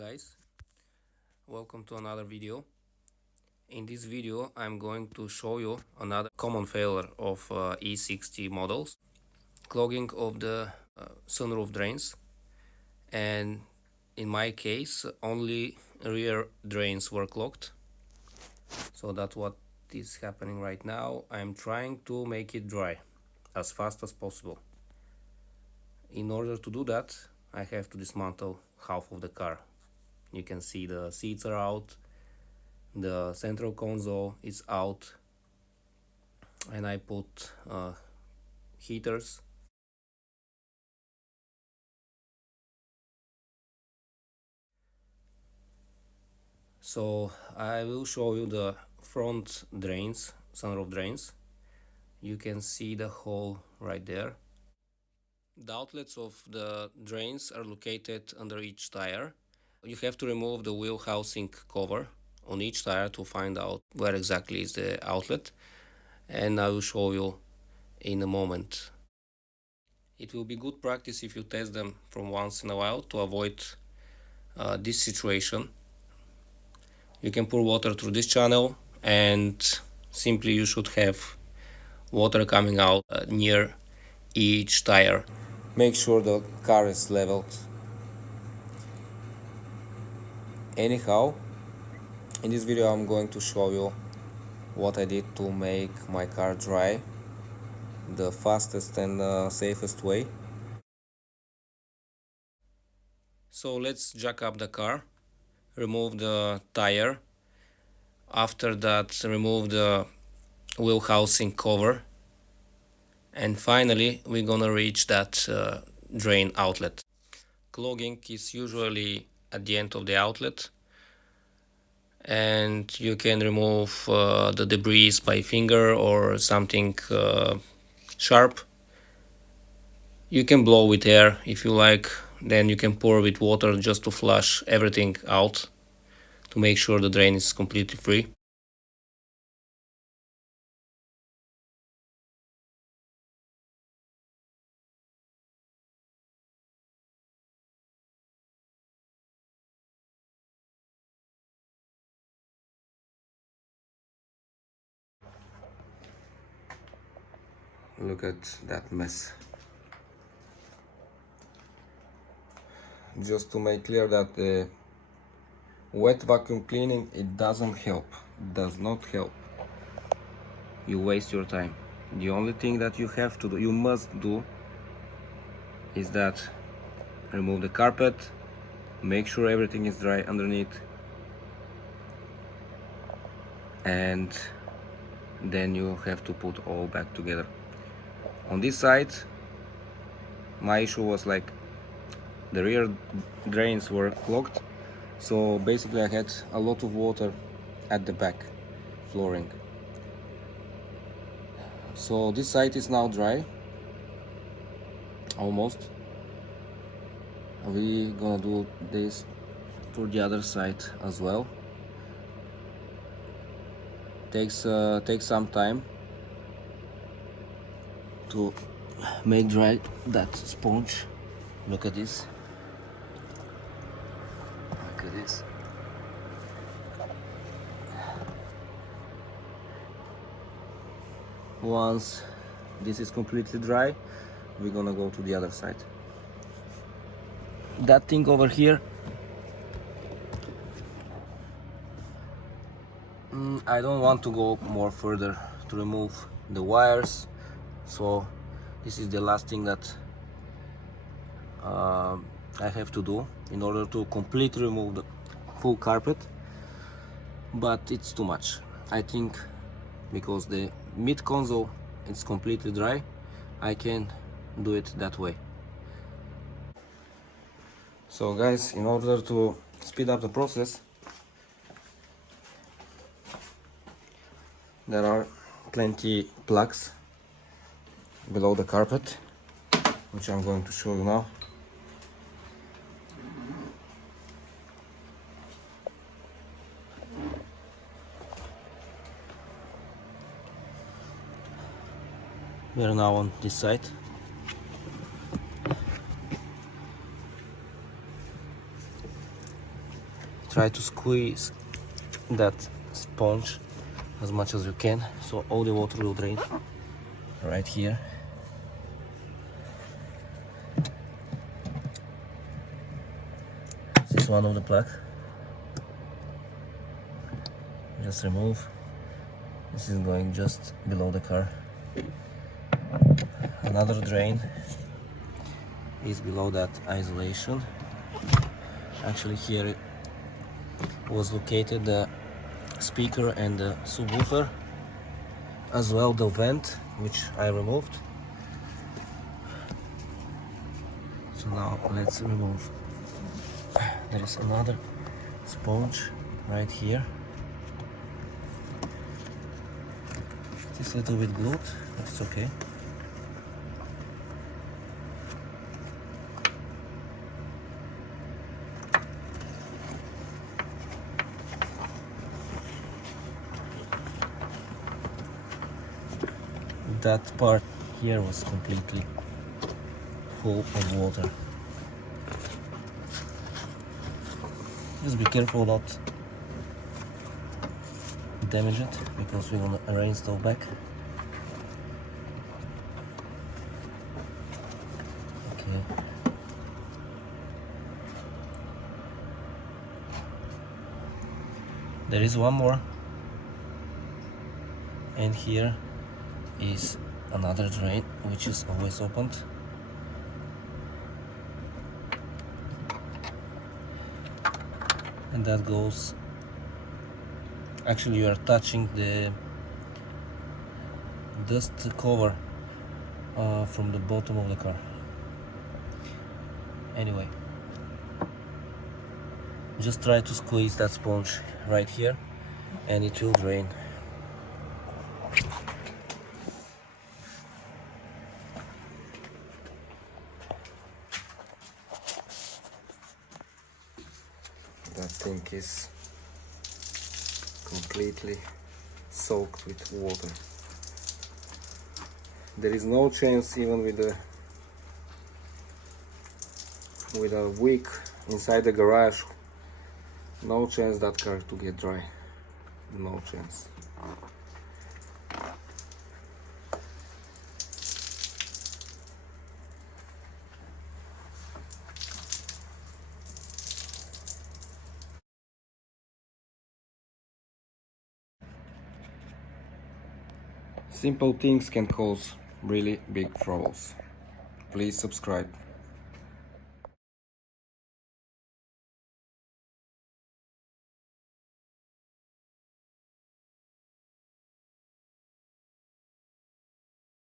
guys, welcome to another video. In this video I'm going to show you another common failure of E60 models, clogging of the sunroof drains, and in my case only rear drains were clogged. So that's what is happening right now. I'm trying to make it dry as fast as possible. In order to do that, I have to dismantle half of the car. You can see the seats are out, the central console is out, and I put heaters. So I will show you the front drains, sunroof drains. You can see the hole right there. The outlets of the drains are located under each tire. You have to remove the wheel housing cover on each tire to find out where exactly is the outlet, and I will show you in a moment. It will be good practice if you test them from once in a while to avoid this situation. You can pour water through this channel, and simply you should have water coming out near each tire. Make sure the car is leveled. Anyhow, in this video I'm going to show you what I did to make my car dry the fastest and safest way. So let's jack up the car, remove the tire, after that remove the wheel housing cover, and finally we're gonna reach that drain outlet. Clogging is usually at the end of the outlet, and you can remove the debris by finger or something sharp. You can blow with air if you like, then you can pour with water just to flush everything out to make sure the drain is completely free. Look at that mess. Just to make clear that the wet vacuum cleaning, it doesn't help, does not help. You waste your time. The only thing that you have to do, you must do, is that remove the carpet, make sure everything is dry underneath, and then you have to put all back together. On this side, my issue was like the rear drains were clogged, so basically I had a lot of water at the back flooring. So this side is now dry, almost. We're gonna do this for the other side as well. Takes some time to make dry that sponge. Look at this. Look at this. Once this is completely dry, we're gonna go to the other side. That thing over here, I don't want to go more further to remove the wires, so this is the last thing that I have to do in order to completely remove the full carpet, but it's too much. I think because the mid console is completely dry, I can do it that way. So guys, in order to speed up the process, there are plenty plugs below the carpet, which I'm going to show you now. We are now on this side. try to squeeze that sponge as much as you can, so all the water will drain right here. This is one of the plug. Just remove. This is going just below the car. Another drain is below that isolation. Actually here was located the speaker and the subwoofer, as well the vent, which I removed. So now let's remove. There is another sponge right here. It's a little bit glued, but it's okay. That part here was completely full of water. Just be careful not damage it, because we want to reinstall back. Okay. There is one more, and here is another drain which is always opened. And that goes, actually you are touching the dust cover from the bottom of the car. Anyway, just try to squeeze that sponge right here and it will drain. That thing is completely soaked with water. There is no chance, even with a week inside the garage, no chance that car to get dry. No chance. Simple things can cause really big troubles. Please subscribe.